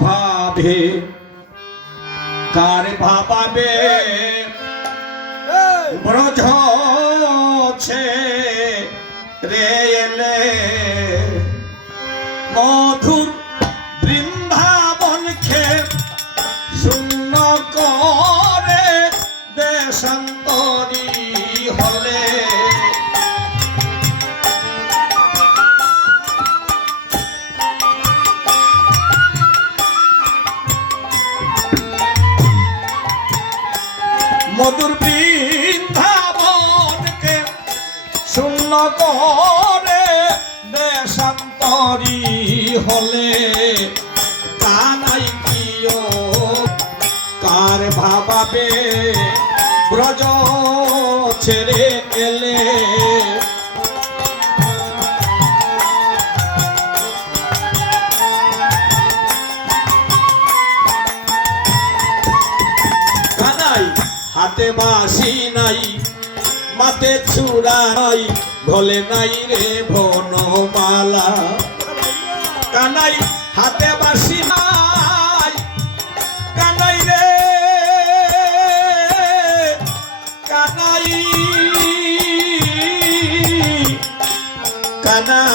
ভাবে কার ভাবাবে? ব্রজ মধুর বৃন্দাবনকে শূন্য করে দেশান্তরী হলে তা নাই কিও কার ভাবাবে ব্রজ ছেড়ে এলে হাতে বাসি নাই, মাতে চূড়া নাই, ভোলে নাই রে বনমালা। কানাই হাতে বাসি নাই, কানাই রে, কানাই কানাই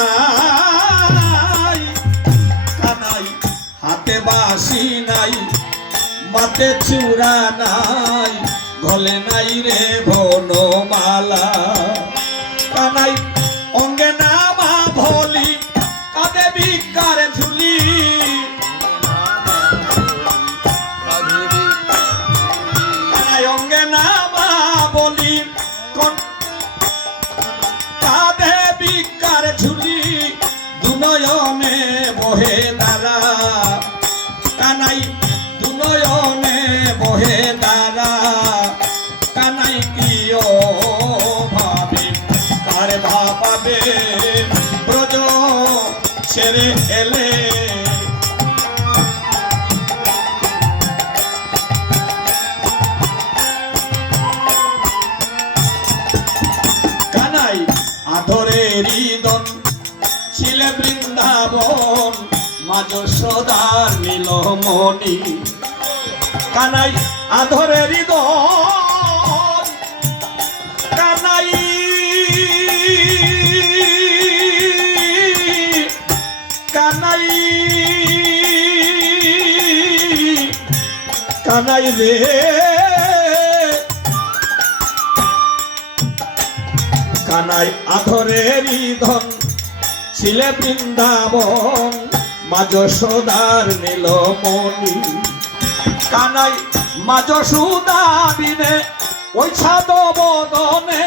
কানাই হাতে বাসি নাই, মাতে চূড়া নাই। গলে নাই রে বনমালা। কানাই, অঙ্গে নামা ভলি, কাঁদে বিকার ঝুলি। কানাই, অঙ্গে নামা বলি কাঁদে বিকার ঝুলি। ছেড়ে এলে। কানাই আধরে হৃদন ছিলে বৃন্দাবন মাঝ সদার নীলমণি। কানাই আধরে হৃদন কানাই রে কানাই আধরেরই ধন ছিলে বৃন্দাবন মাজ সদার নীলমণি। কানাই মাজ সুদা বিনে ওই ছাদ বদনে।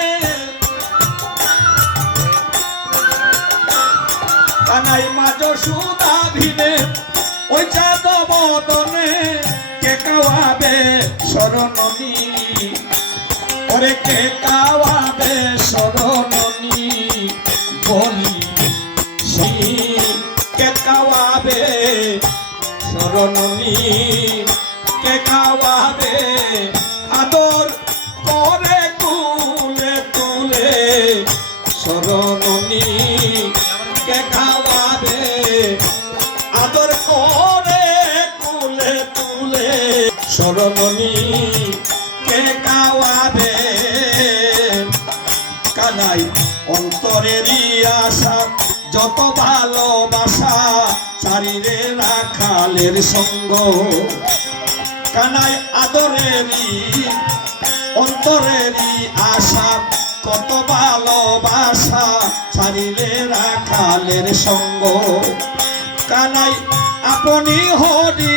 কানাই মাজ সুদা বিনে ওই ছাদ বদনে। শরণনী ওরে কে কাওয়াবে শরণনি বলি সেই কে কাওয়াবে শরণনি কে কাওয়াবে আদর করে কুলে তুলে শরণনি শরণনি, কে কাওয়াবে? কানাই, অন্তরেরই আশা, যত ভালোবাসা, চারিরে রাখালের সঙ্গ। কানাই, আদরেরই, অন্তরেরই আশা, কত ভালোবাসা ছাড়িলে রাখালের সঙ্গ। কানাই, আপনি হরি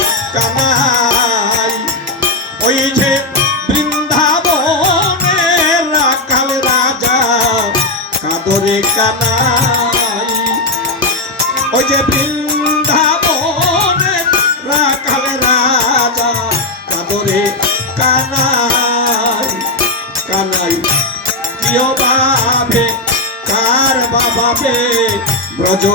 কানাই। ওই যে বৃন্দাবনে রাখাল রাজা কাদরে কানাই। কানাই কিয় বাবে কার বাবাবে ব্রজ